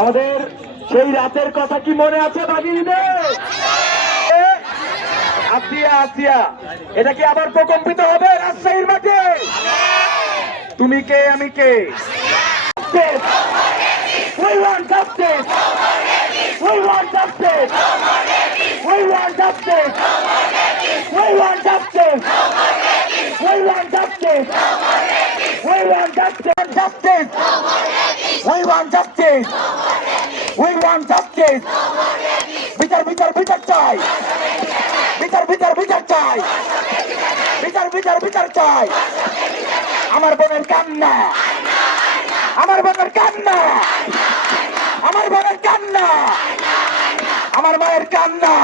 আমাদের সেই রাতের কথা কি মনে আছে এটা কি আবার প্রকম্পিত হবে রাজশাহীর মাঠে তুমি কে আমি কে We want justice. We want justice. We want justice. We want justice. We want justice. We want. Justice. We want justice. We want justice. বিচার বিচার বিচার চাই বিচার বিচার বিচার চাই বিচার বিচার বিচার চাই আমার বোনের কান্না। আমার বোনের কান্না। আমার বোনের কান্না। আমার মায়ের কান্না।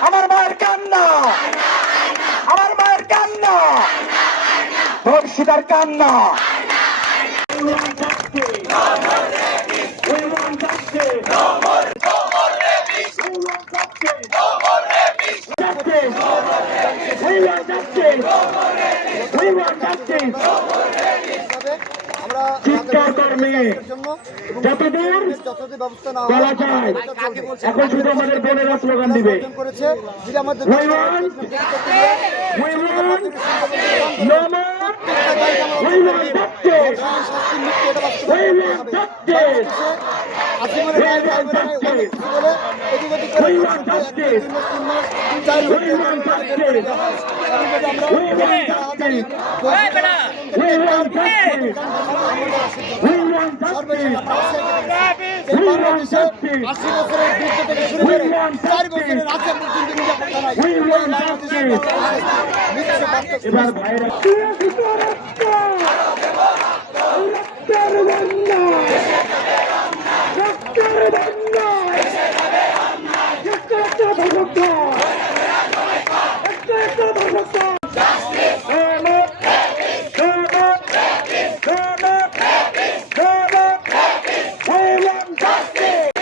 আমার মায়ের কান্না। আমার মায়ের কান্না। ধর্ষিতার কান্না। যতদূর বলা যায় এখন শুধু আমাদের বোনেরা স্লোগান দিবে we want, no more, we want আশি বছরের নিরাপত্তা নাই We এই want বাংলাদেশে justice. মিথ্যে বার্তা এবার ভাইরা রক্তের বন্যা রক্তের বন্যা একটা একটা ভগত একটা একটা ভগত Justice!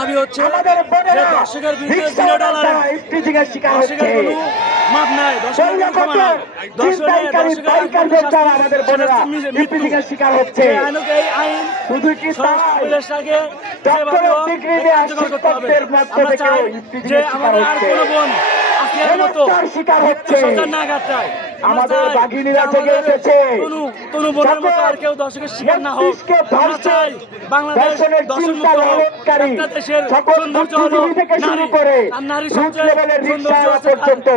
দাবি হচ্ছে আমাদের যে দর্শকের বিরুদ্ধে জিরো ডলার শিকার হচ্ছে। দর্শকের মাপ নাই দর্শকের শিকার হচ্ছে। যে আইনক এই আইন? শুধু কি তাই? উপদেষ্টাকে ডিগ্রি দেওয়া কার্যকর করতে হবে। শিক্ষকদের মধ্য আমরা থেকেও চাই ইফটিজিংয়ের যে শিকার আমাদের আর কোনো বোন মতো শিকার হচ্ছে। সরকার না গাছায় আমাদের বাঘিনীরা সকল আর কেউ দর্শকের শিকার না হোক। চাই বাংলাদেশ একটা দেশের সৌন্দর্য হলো থেকে নারী। আর নারী সবচেয়ে সৌন্দর্য আছে পর্যন্ত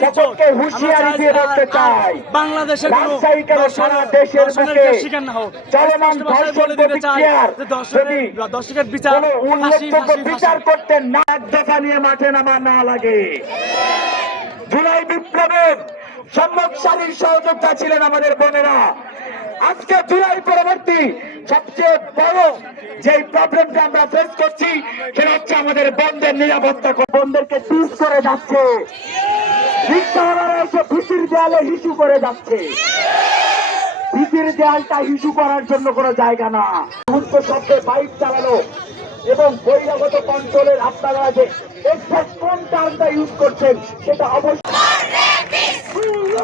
সকলকে হুঁশিয়ারি দিয়ে চাই চাই। বাংলাদেশের কোনো দর্শনের- সারা দেশের বুকে শিকার না হোক। চলমান ধর্ষণ বলে দিতে চাই প্রতিক্রিয়ার যে দর্শনের যদি দর্শকের বিচার বিচার করতে না দেখা নিয়ে মাঠে নামা না লাগে। জুলাই বিপ্লবের সম্মুখসারীর সহযোদ্ধা ছিলেন আমাদের বোনেরা। আজকে জুলাই পরবর্তী সবচেয়ে বড় যে প্রবলেমটা আমরা ফেস করছি, সেটা হচ্ছে আমাদের বন্ধের নিরাপত্তা বন্ধেরকে পিস করে যাচ্ছে। দেয়ালে হিসু করে যাচ্ছে। দেয়ালটা হিসু করার জন্য কোনো জায়গা না। মুহূর্ত শব্দে বাইক চালালো এবং বহিরাগত কন্ট্রোলের আপনারা যে এক্সাক্ট কোন টার্মটা ইউজ করছেন, সেটা অবশ্যই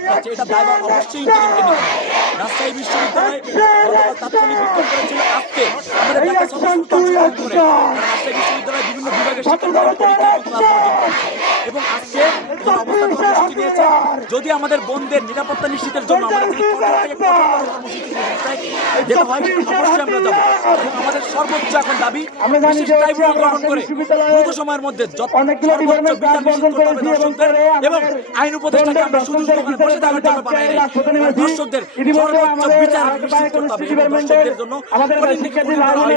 হাসপাতালে কাতরাচ্ছে এটা দায়ভার অবশ্যই ইন্টারিমকে নিতে। রাজশাহী বিশ্ববিদ্যালয় গতকাল বিভিন্ন বিভাগের করছে। এবং আজকে তারা অবস্থান কর্মসূচি নিয়েছে যদি আমাদের বোনদের নিরাপত্তা নিশ্চিতের জন্য আমাদের হয় অবশ্যই আমরা যাব। এবং সর্বোচ্চ এখন দাবি ট্রাইব্যুনাল গঠন করে দ্রুত সময়ের মধ্যে সর্বোচ্চ বিচার নিশ্চিত করতে হবে এবং দর্শকদের এবং আইন উপদেষ্টাকে আমরা শুধু ওখানে বসে থাকার জন্য বানাই দর্শকদের সর্বোচ্চ বিচার নিশ্চিত করতে হবে দর্শকদের জন্য আমাদের প্রণয়ন করতে হবে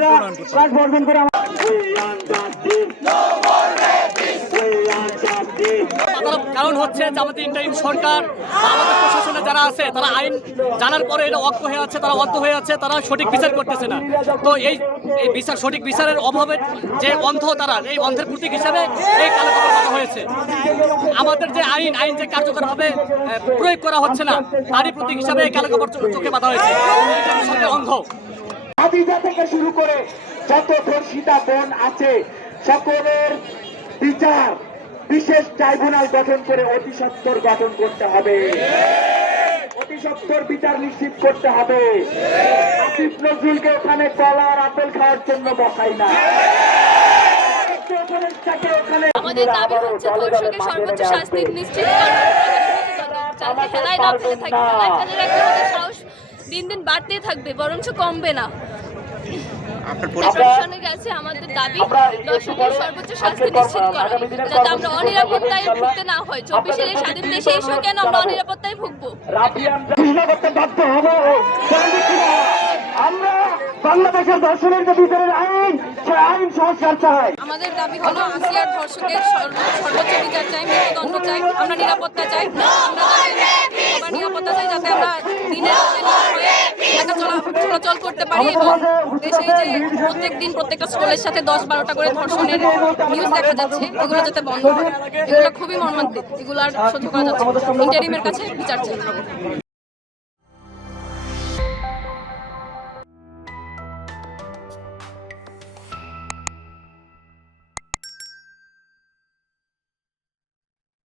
কাজ বর্জন করে আমার- We want justice. We want justice. তার কারণ হচ্ছে যে আমাদের ইন্টারিম সরকার প্রশাসনে যারা আছে, তারা আইন জানার পরে এটা অজ্ঞ হয়ে আছে, তারা অন্ধ হয়ে আছে, তারা সঠিক বিচার করতেছে না। তো এই এই বিচার, সঠিক বিচারের অভাবে যে অন্ধ তারা, এই অন্ধের প্রতীক হিসাবে এই কালো হয়েছে। আমাদের যে আইন আইন যে কার্যকরভাবে প্রয়োগ করা হচ্ছে না, তারই প্রতীক হিসাবে এই কালো কাপড় চোখে বাঁধা হয়েছে। অন্ধ। আদিজা থেকে শুরু করে যত ধর্ষিতা বোন আছে, সকলের বিচার বিশেষ ট্রাইব্যুনাল গঠন করে অতি সত্তর গঠন করতে হবে। অতি সত্তর বিচার নিশ্চিত করতে হবে। আসিফ নজরুলকে ওখানে কলা আর আপেল খাওয়ার জন্য বসাই না। ওখানে আমাদের দাবি হচ্ছে ধর্ষকের সর্বোচ্চ শাস্তি নিশ্চিত করা যাতে না। ফেলে থাকে হেলায় ফেলে রাখলে সাহস দিন দিন বাড়তেই থাকবে বরঞ্চ কমবে না। আমাদের দাবি দর্শকের সর্বোচ্চ শাস্তি নিশ্চিত করা। যাতে আমরা অনিরাপত্তায় ভুগতে না হয়। চব্বিশের এই স্বাধীন দেশে এসেও কেন আমরা অনিরাপত্তায় ভুগবো? ঘোষণা করতে বাধ্য হব। আমরা বাংলাদেশের দর্শনের যে বিচারের আইন সে আইন সংস্কার চাই। আমাদের দাবি হলো আসিয়ার ধর্ষকের সর্বোচ্চ বিচার চাই মৃত্যুদণ্ড চাই আমরা নিরাপত্তা চাই। আমরা নিরাপত্তা চাই যাতে আমরা দিনের চলা চলাচল করতে পারি এবং দেশে যে প্রত্যেক দিন প্রত্যেকটা স্কুলের সাথে দশ বারোটা করে ধর্ষণের নিউজ দেখা যাচ্ছে, এগুলো যাতে বন্ধ হয়, এগুলো খুবই মর্মান্তিক, এগুলো আর সহ্য করা যাচ্ছে ইন্টারিমের কাছে বিচার চাই।